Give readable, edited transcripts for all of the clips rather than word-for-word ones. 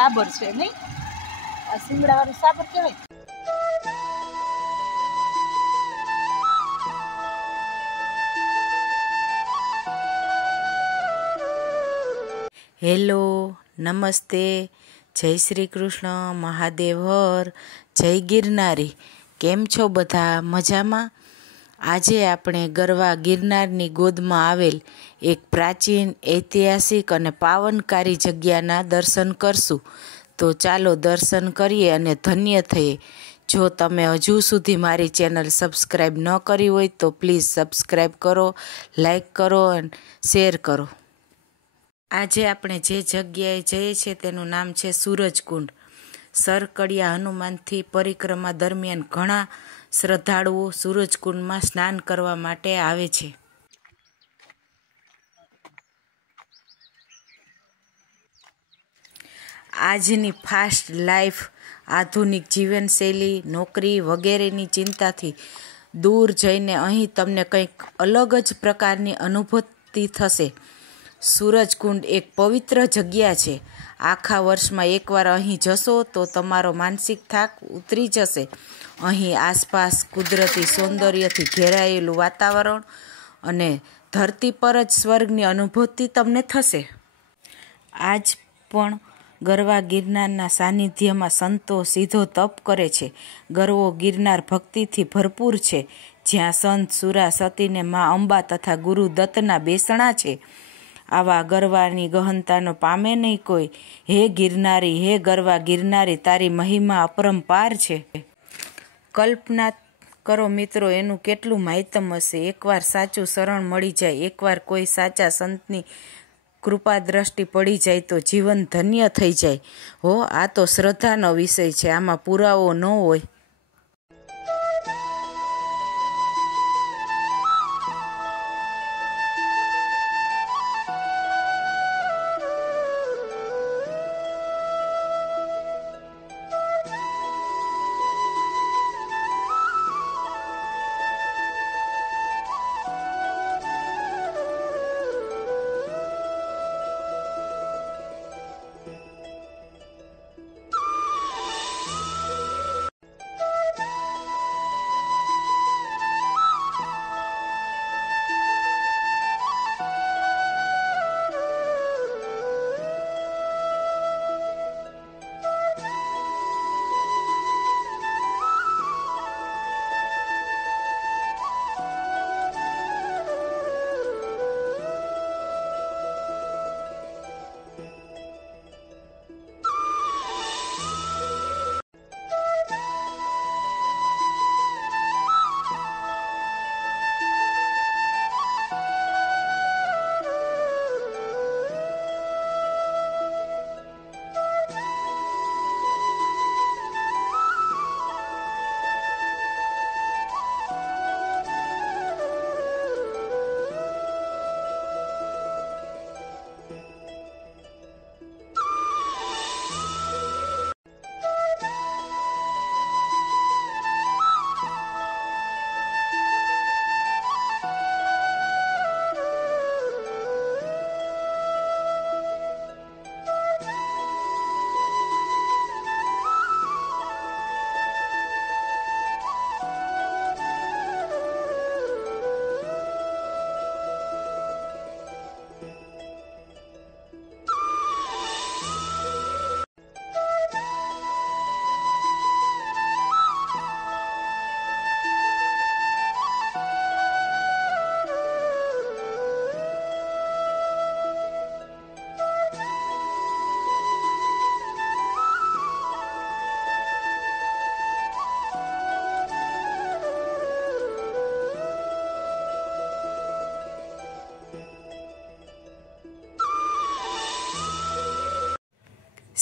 સાબર છે નહીં? આ શિંગડાવાળું સાબર કહેવાય. હેલો, નમસ્તે, જય શ્રી કૃષ્ણ, મહાદેવ હર, જય ગિરનારી. કેમ છો બધા? મજામાં? આજે આપણે ગરવા ગિરનારની ગોદમાં આવેલ એક પ્રાચીન, ઐતિહાસિક અને પાવનકારી જગ્યાના દર્શન કરશું. તો ચાલો દર્શન કરીએ અને ધન્ય થઈએ. જો તમે હજુ સુધી મારી ચેનલ સબસ્ક્રાઈબ ન કરી હોય તો પ્લીઝ સબસ્ક્રાઈબ કરો, લાઈક કરો અને શેર કરો. આજે આપણે જે જગ્યાએ જઈએ છીએ તેનું નામ છે સૂરજકુંડ. સરકડિયા હનુમાનથી પરિક્રમા દરમિયાન ઘણા શ્રદ્ધાળુઓ સૂરજકુંડમાં સ્નાન કરવા માટે આવે છે. આજની ફાસ્ટ લાઈફ, આધુનિક જીવનશૈલી, નોકરી વગેરેની ચિંતાથી દૂર જઈને અહીં તમને કંઈક અલગ જ પ્રકારની અનુભૂતિ થશે. સૂરજકુંડ એક પવિત્ર જગ્યા છે. આખા વર્ષમાં એકવાર અહીં જશો તો તમારો માનસિક થાક ઉતરી જશે. અહીં આસપાસ કુદરતી સૌંદર્યથી ઘેરાયેલું વાતાવરણ અને ધરતી પર જ સ્વર્ગની અનુભૂતિ તમને થશે. આજ પણ ગરવા ગિરનારના સાનિધ્યમાં સંતો સીધો તપ કરે છે. ગરવો ગિરનાર ભક્તિથી ભરપૂર છે, જ્યાં સંત સુરા સતીને મા અંબા તથા ગુરુ દત્તના બેસણા છે. આવા ગરવાની ગહનતાનો પામે નહીં કોઈ. હે ગિરનારી, હે ગરવા ગિરનારી, તારી મહિમા અપરંપાર છે. કલ્પના કરો મિત્રો, એનું કેટલું માહિતમ હશે. એકવાર સાચું શરણ મળી જાય, એકવાર કોઈ સાચા સંતની કૃપા દ્રષ્ટિ પડી જાય તો જીવન ધન્ય થઈ જાય. હો, આ તો શ્રદ્ધાનો વિષય છે, આમાં પુરાવો ન હોય.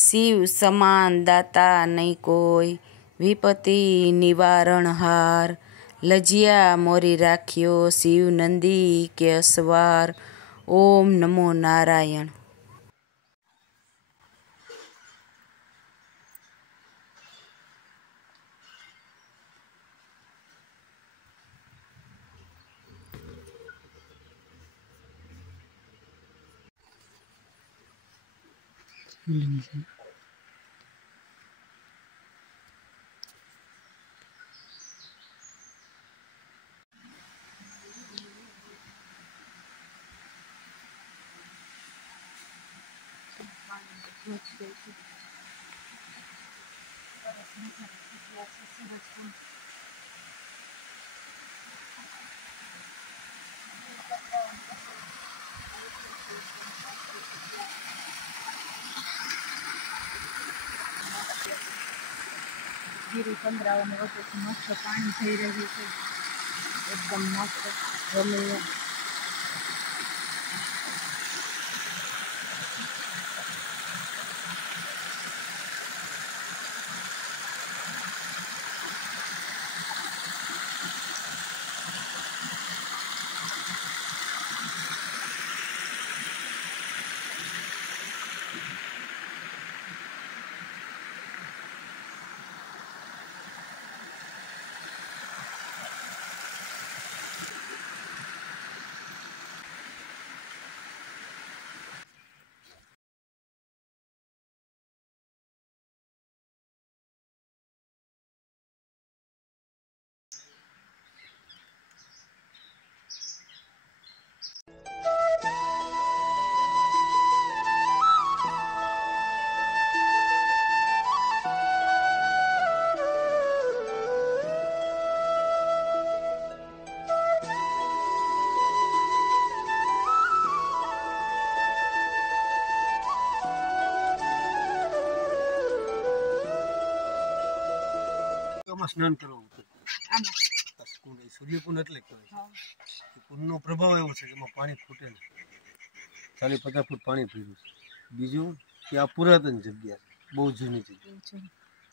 શિવ સમાન દાતા નહીં કોઈ, વિપત્તિ નિવારણહાર. લજિયા મોરી રાખ્યો, શિવ નંદી કે અસવાર. ઓમ નમો નારાયણ. ગીરી કંદરાઓને વચ્ચેથી મસ્ત પાણી થઈ રહ્યું છે, એકદમ મસ્ત રમણીય. સ્નાન કરવું આમાં સૂર્યકુંડ એટલે કહેવાય છે. કુંડનો પ્રભાવ એવો છે કે એમાં પાણી ખૂટે નહીં, 40-50 ફૂટ પાણી પીર્યું છે. બીજું કે આ પુરાતન જગ્યા છે, બહુ જૂની જગ્યા.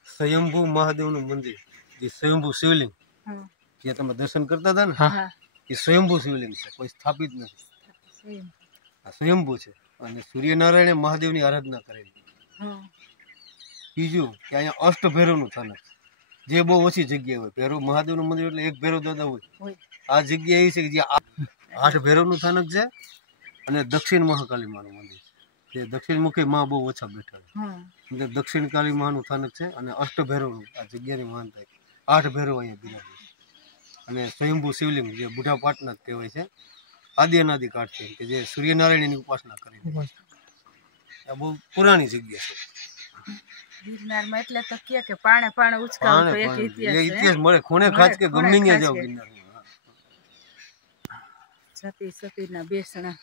સ્વયંભૂ મહાદેવનું મંદિર, જે સ્વયંભૂ શિવલિંગ જે તમે દર્શન કરતા હતા ને, એ સ્વયંભૂ શિવલિંગ છે, કોઈ સ્થાપિત નથી. આ સ્વયંભૂ છે અને સૂર્યનારાયણે મહાદેવની આરાધના કરેલી. બીજું કે અહીંયા અષ્ટભૈરવનું સ્થાનક છે, જે બહુ ઓછી જગ્યાએ હોય. ભૈરવ મહાદેવનું મંદિર એટલે એક ભૈરવ દાદા હોય. આ જગ્યા એવી છે કે જ્યાં 8 ભૈરવનું સ્થાનક છે અને દક્ષિણ મહાકાલી માનું મંદિર છે. જે દક્ષિણમુખી માં બહુ ઓછા બેઠા છે, એટલે દક્ષિણ કાલી માનું સ્થાનક છે અને અષ્ટભૈરવનું આ જગ્યાની માનતા 8 ભૈરવ અહીંયા બિરાજે છે. અને સ્વયંભૂ શિવલિંગ જે બુઢા પાટનાથ કહેવાય છે, આદિ અનાદિ કાળથી કે જે સૂર્યનારાયણની ઉપાસના કરી આ બહુ પુરાણી જગ્યા છે. ગિરનારમાં એટલે તો કે પાણે પાણે ઉચકાવું તો એક ઇતિહાસ મળે ખૂણે ખાચ કે ગમે ત્યાં જાવ ગિરનારમાં. સતી સતીના બેસણા.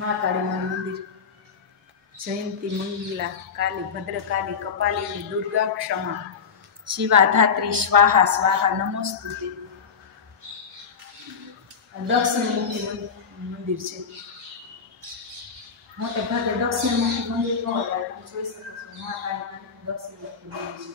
મહાકાળી માનું મંદિર, જયંતી મંગલા કાલી ભદ્રકાલી કપાલિની દુર્ગા ક્ષમા શિવા ધાત્રી સ્વાહા સ્વાહા નમોસ્તુતે. દક્ષિણમુખી મંદિર છે, મોટે ભાગે દક્ષિણમુખી મંદિર ન હોય, તમે જોઈ શકો છો મહાકાળી દક્ષિણમુખી મંદિર છે.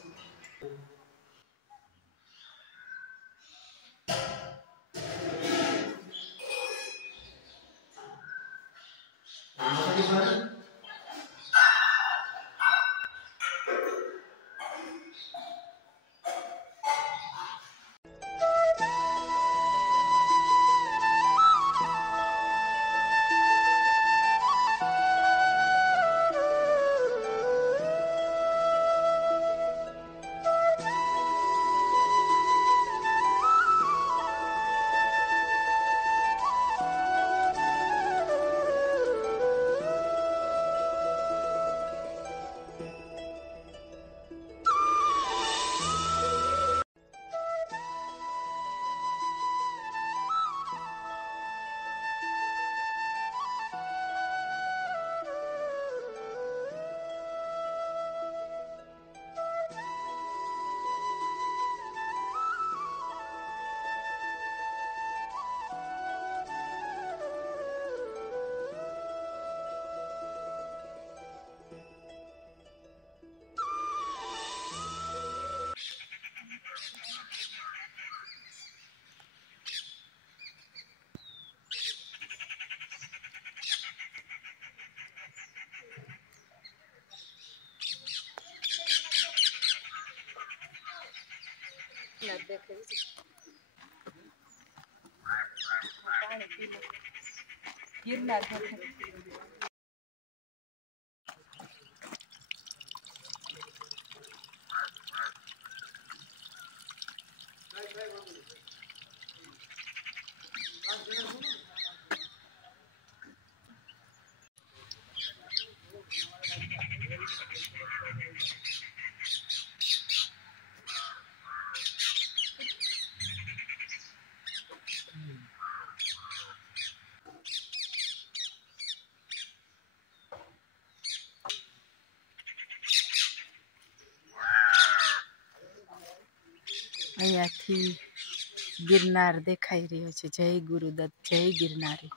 ગિરનાર અહીંયાથી ગિરનાર દેખાઈ રહ્યો છે. જય ગુરુદત્ત, જય ગિરનારી.